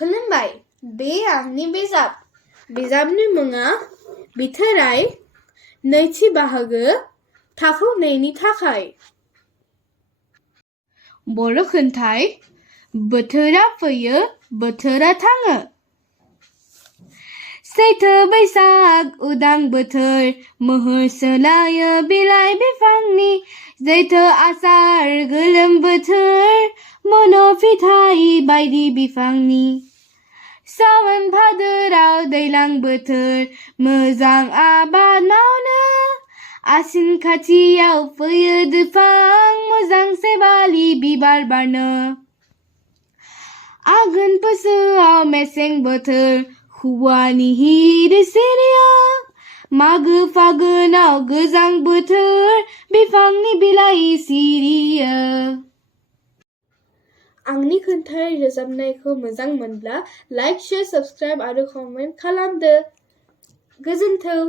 खुलुमबाय, बे आंनि बिजाब। बिजाबनि मुङा बिथोराय नैथि बाहागो थाखो 2 नि थाखाय। बर' खन्थाइ बोथोरा फैयो बोथोरा थाङो। सैथो बैसाग उदां बोथोर महर सोलायो बिलाइ बिफांनि। जेथो आसार गोलोम बोथोर मन' फिथाइ बायदि बिफांनि। सावन भादोराव दैज्लां बोथोर मोजां आबाद मावनो। आसिन खाथियाव फैयो दुफां मोजां सेवालि बिबार बारनो। आघोन पुसोआव मेसें बोथोर खुवानि हिरि सिरियो। मागो फागुनाव गोजां बोथोर बिफांनि बिलाइ सिरियो। आंनि खन्थाइ रोजाबनायखौ मोजां मोनब्ला लाइक, शेयार, साबस्क्राइब आरो कमेन्ट खालामदो। गोजोन्थों।